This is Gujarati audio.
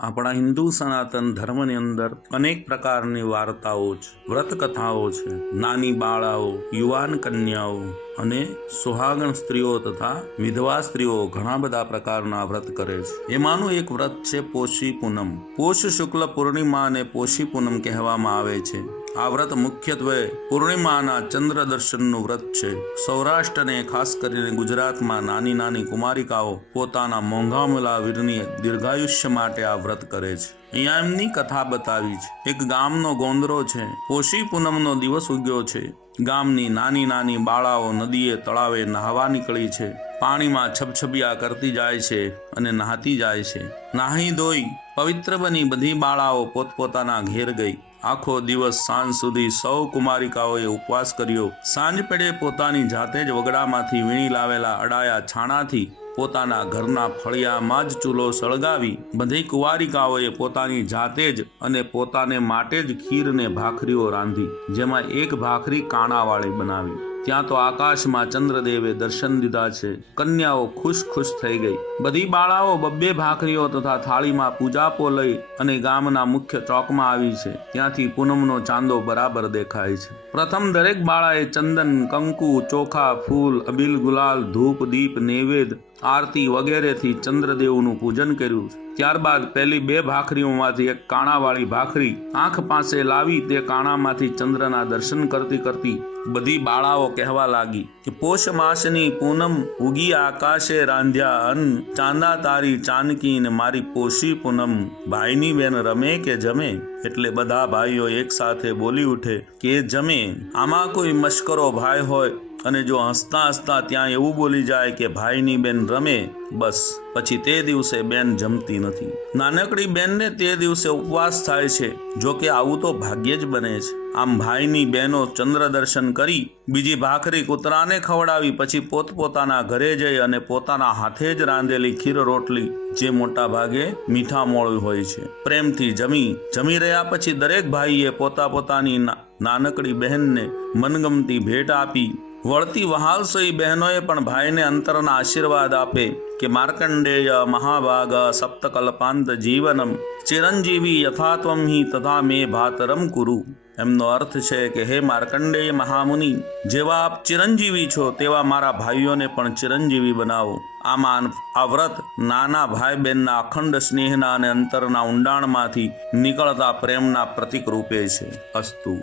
આપણા હિન્દુ સનાતન ધર્મની અંદર અનેક પ્રકારની વાર્તાઓ છે, વ્રત કથાઓ છે. નાની બાળાઓ, યુવાન કન્યાઓ અને સુહાગણ સ્ત્રીઓ તથા વિધવા સ્ત્રીઓ ઘણા બધા પ્રકારના વ્રત કરે છે. એમાંનું એક વ્રત છે પોષી પૂનમ. પોષ શુક્લ પૂર્ણિમા અને પોષી પૂનમ કહેવામાં આવે છે. આ વ્રત મુખ્યત્વે પૂર્ણિમાના ચંદ્ર દર્શનનું વ્રત છે. સૌરાષ્ટ્ર અને ખાસ કરીને ગુજરાતમાં નાની નાની કુમારિકાઓ પોતાના મોંઘામલા વીરની દીર્ઘાયુષ્ય માટે આ વ્રત કરે છે. અહીંયા એમની કથા બતાવી છે. એક ગામનો ગોંદરો છે. પોષી પૂનમનો દિવસ ઉગ્યો છે. ગામની નાની નાની બાળાઓ નદીએ તળાવે નહાવા નીકળી છે. પાણીમાં છબછબિયા કરતી જાય છે અને નહાતી જાય છે. નાહી ધોઈ પવિત્ર બની બધી બાળાઓ પોતપોતાના ઘેર ગઈ. આખો દિવસ સાંજ સુધી સૌ કુમારિકાઓએ ઉપવાસ કર્યો. સાંજ પેડે પોતાની જાતે જ વગડામાંથી વીણી લાવેલા અડાયા છાણાથી પોતાના ઘરના ફળિયામાં જ ચૂલો સળગાવી બધી કુંવારિકાઓએ પોતાની જાતે જ અને પોતાને માટે જ ખીર ને ભાખરીઓ રાંધી, જેમાં એક ભાખરી કાણાવાળી બનાવી. ત્યાં તો આકાશમાં ચંદ્રદેવે દર્શન દીધા છે. કન્યાઓ ખુશ ખુશ થઈ ગઈ. બધી બાળાઓ બબ્બે ભાખરીઓ તથા થાળીમાં પૂજાપો લઈ અને ગામના મુખ્ય ચોકમાં આવી છે. ત્યાંથી પૂનમનો ચાંદો બરાબર દેખાય છે. પ્રથમ દરેક બાળાએ ચંદન, કંકુ, ચોખા, ફૂલ, અબીલ, ગુલાલ, ધૂપ, દીપ, નૈવેદ્ય, આરતી વગેરેથી ચંદ્રદેવનું પૂજન કર્યું. ત્યારબાદ પહેલી બે ભાખરીઓમાંથી એક કાણાવાળી ભાખરી આંખ પાસે લાવી તે કાણામાંથી ચંદ્રના દર્શન કરતી કરતી બધી બાળાઓ કહેવા લાગી કે પોષ માસની પૂનમ ઉગી આકાશે રાંધ્યા અન્ન, ચાંદા તારી ચાનકી ને મારી પોષી પૂનમ, ભાઈની બેન રમે કે જમે? એટલે બધા ભાઈઓ એક સાથે બોલી ઉઠે કે જમે. આમાં કોઈ મશ્કરો ભાઈ હોય અને જો હસતા હસતા ત્યાં એવું બોલી જાય કે ભાઈની બેન રમે, બસ પછી તે દિવસે બેન જમતી નથી. નાનકડી બેનને તે દિવસે ઉપવાસ થાય છે. જો કે આવું તો ભાગ્યે જ બને છે. આમ ભાઈની બહેનો ચંદ્ર દર્શન કરી બીજી ભાખરી કૂતરાને ખવડાવી પછી પોતપોતાના ઘરે જઈ અને પોતાના હાથે જ રાંધેલી ખીર રોટલી, જે મોટા ભાગે મીઠા મોળું હોય છે, પ્રેમથી જમી રહ્યા પછી દરેક ભાઈએ પોતાની નાનકડી બહેનને મનગમતી ભેટ આપી. વળતી વહાલસોઈ બહેનોએ પણ ભાઈને અંતરના આશીર્વાદ આપે કે માર્કંડેય મહાભાગ સપ્તકલ્પાંત જીવનમ ચિરંજીવી યથાત્વમ હિ તથા મે ભાતરમ કુરુ. એમનો અર્થ છે કે હે માર્કંડેય મહામુનિ, જેવા આપ ચિરંજીવી છો તેવા મારા ભાઈઓને પણ ચિરંજીવી બનાવો. આમાં આ વ્રત નાના ભાઈ બહેનના અખંડ સ્નેહના અને અંતરના ઊંડાણમાંથી નીકળતા પ્રેમના પ્રતીક રૂપે છે. અસ્તુ.